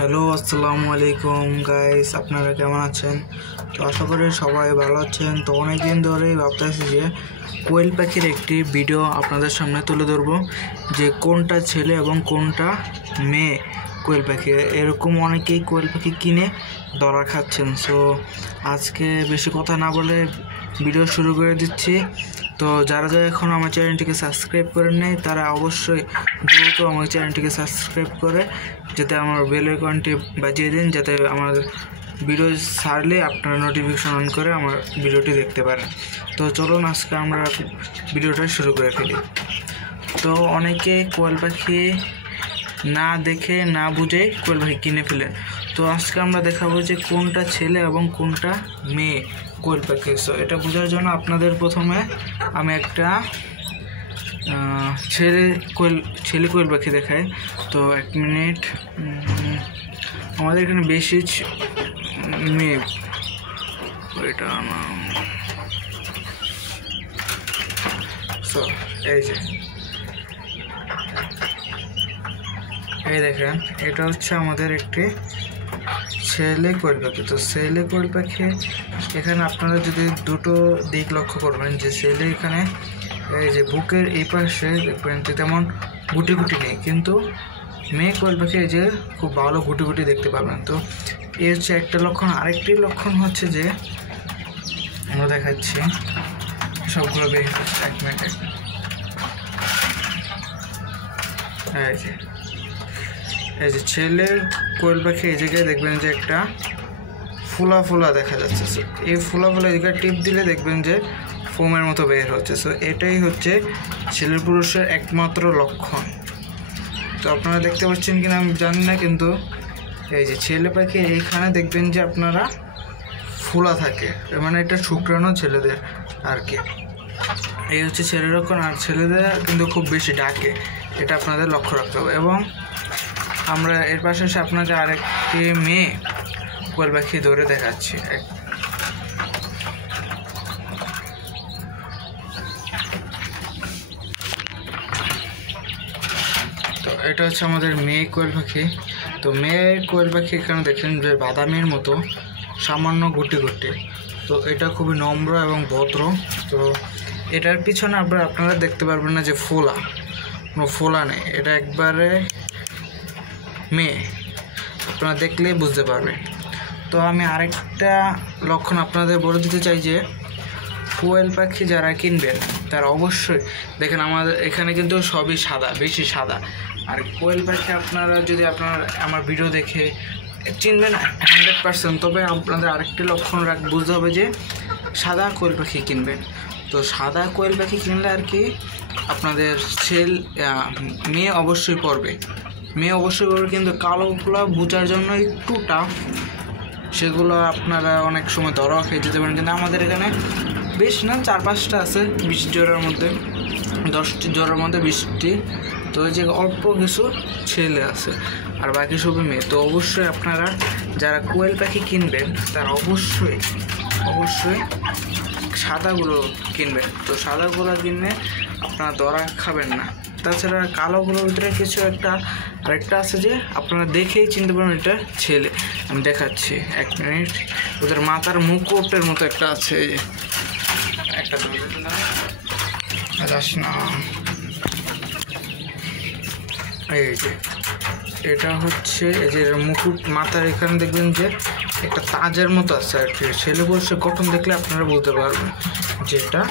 Hello, আসসালামু আলাইকুম guys. আপনারা কেমন আছেন? তো আশা করি সবাই ভালো আছেন। তো অনেক দিন ধরেই ভাবতেছি যে কোয়েল পাখির একটি ভিডিও আপনাদের সামনে তুলে ধরবো, যে কোনটা ছেলে এবং কোনটা মেয়ে কোয়েল পাখি। এরকম অনেকেই কোয়েল পাখি কিনে ধরা খাচ্ছেন। সো আজকে বেশি কথা না বলে ভিডিও শুরু করে দিচ্ছি। তো যারা এখন আমার চ্যানেলটিকে সাবস্ক্রাইব করে নেয় তারা অবশ্যই দ্রুত আমার চ্যানেলটিকে সাবস্ক্রাইব করে যাতে আমার বেল আইকনটি বাজিয়ে দিন, যাতে আমার ভিডিও ছাড়লে আপনারা নোটিফিকেশন অন করে আমার ভিডিওটি দেখতে পারেন। তো চলুন আজকে আমরা ভিডিওটা শুরু করে ফেলি। তো অনেকে কোয়েল পাখি না দেখে না বুঝে কোয়েল পাখি কিনে ফেলেন। তো আজকে আমরা দেখাবো যে কোনটা ছেলে এবং কোনটা মেয়ে কোয়েল পাখি। সো এটা বোঝার জন্য আপনাদের প্রথমে আমি একটা ছেলে কোয়েল পাখি দেখাই। তো এক মিনিট, আমাদের এখানে বেশি মেয়ে, এটা সো এই দেখেন, এটা হচ্ছে আমাদের একটি ছেলে কোয়েল পাখি। তো ছেলে কোয়েল পাখি এখানে আপনারা যদি দুটো দিক লক্ষ্য করবেন, যে ছেলে এখানে এই যে বুকের এই পাশে দেখবেন যে তেমন গুটি গুটি নেই, কিন্তু মেয়ে কোয়েল পাখি এই যে খুব ভালো গুটি গুটি দেখতে পাবেন। তো এই হচ্ছে একটা লক্ষণ। আরেকটি লক্ষণ হচ্ছে যে আমরা দেখাচ্ছি সবগুলো বের হচ্ছে। এক মিনিট, এই যে ছেলের কোয়েল পাখি এই জায়গায় দেখবেন যে একটা ফুলা ফুলা দেখা যাচ্ছে। সো এই ফুলা ফুলা জায়গায় টিপ দিলে দেখবেন যে ফোমের মতো বের হচ্ছে। সো এটাই হচ্ছে ছেলের পুরুষের একমাত্র লক্ষণ। তো আপনারা দেখতে পাচ্ছেন কিনা আমি জানি না, কিন্তু এই যে ছেলে পাখি এইখানে দেখবেন যে আপনারা ফুলা থাকে, মানে এটা শুক্রাণু ছেলেদের আর কি। এই হচ্ছে ছেলের লক্ষণ। আর ছেলেদের কিন্তু খুব বেশি ডাকে, এটা আপনাদের লক্ষ্য রাখতে হবে। এবং আমরা এর পাশাপাশি আপনাকে আরেকটি মেয়ে কোয়েল পাখি ধরে দেখাচ্ছি। তো এটা হচ্ছে আমাদের মেয়ে কোয়েল পাখি। তো মেয়ে কোয়েল পাখি এখানে দেখেন যে বাদামের মতো সামান্য গুটি গুটি। তো এটা খুবই নম্র এবং ভদ্র। তো এটার পিছনে আপনারা দেখতে পারবেন না যে কোনো ফোলা নেই, এটা একবারে মেয়ে, আপনারা দেখলেই বুঝতে পারবেন। তো আমি আরেকটা লক্ষণ আপনাদের বলে দিতে চাই যে কোয়েল পাখি যারা কিনবেন তারা অবশ্যই দেখেন, আমাদের এখানে কিন্তু সবই সাদা, বেশি সাদা। আর কোয়েল পাখি আপনারা যদি আমার ভিডিও দেখে চিনবেন 100%, তবে আপনাদের আরেকটি লক্ষণ বুঝতে হবে যে সাদা কোয়েল পাখি কিনবেন। তো সাদা কোয়েল পাখি কিনলে আর কি আপনাদের মেয়ে অবশ্যই পড়বে, কিন্তু কালোগুলো বোঝার জন্য একটু টাফ, সেগুলো আপনারা অনেক সময় ধরাও খেয়ে যেতে পারেন। কিন্তু আমাদের এখানে বেশ না, 4-5টা আছে 20 জোড়ার মধ্যে, 10টি জোড়ার মধ্যে 20টি। তো যে অল্প কিছু ছেলে আছে আর বাকি সবই মেয়ে। তো অবশ্যই আপনারা যারা কোয়েল পাখি কিনবেন তারা অবশ্যই সাদাগুলো কিনবেন। তো সাদাগুলো কিনলে আপনারা ধরা খাবেন না। তাছাড়া কালোগুলোর ভিতরে কিছু আরেকটা আছে যে আপনারা দেখেই চিনতে পারবেন এটা ছেলে। আমি দেখাচ্ছি, এক মিনিট। ওদের মাথার মুকুটের মতো একটা আছে, একটা যাস না, এই যে এটা হচ্ছে এই যে মুকুট মাথার এখানে দেখবেন যে একটা তাজের মতো আছে আর কি। ছেলে পুরুষের গঠন দেখলে আপনারা বলতে পারবেন যে এটা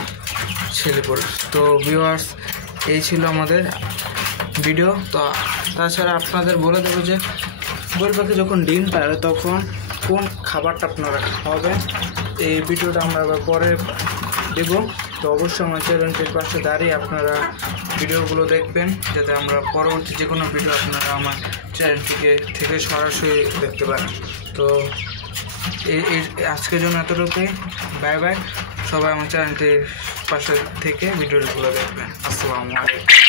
ছেলে পুরুষ। তো ভিউয়ার্স, এই ছিল আমাদের ভিডিও। তো তাছাড়া আপনাদের বলে দেবো যে কোয়েল পাখি যখন ডিম পারে তখন কোন খাবারটা আপনারা খাওয়াবেন, এই ভিডিওটা আমরা আবার পরে দেব। তো অবশ্যই আমার চ্যানেলটির পাশে দাঁড়িয়ে আপনারা ভিডিওগুলো দেখবেন, যাতে আমরা পরবর্তী যে কোনো ভিডিও আপনারা আমার থেকে সরাসরি দেখতে পারেন। তো আজকের জন্য এতটুকুই। Bye bye. সবাই আমার চ্যানেলটির পাশে থেকে ভিডিওগুলো দেখবেন। আসসালামু আলাইকুম।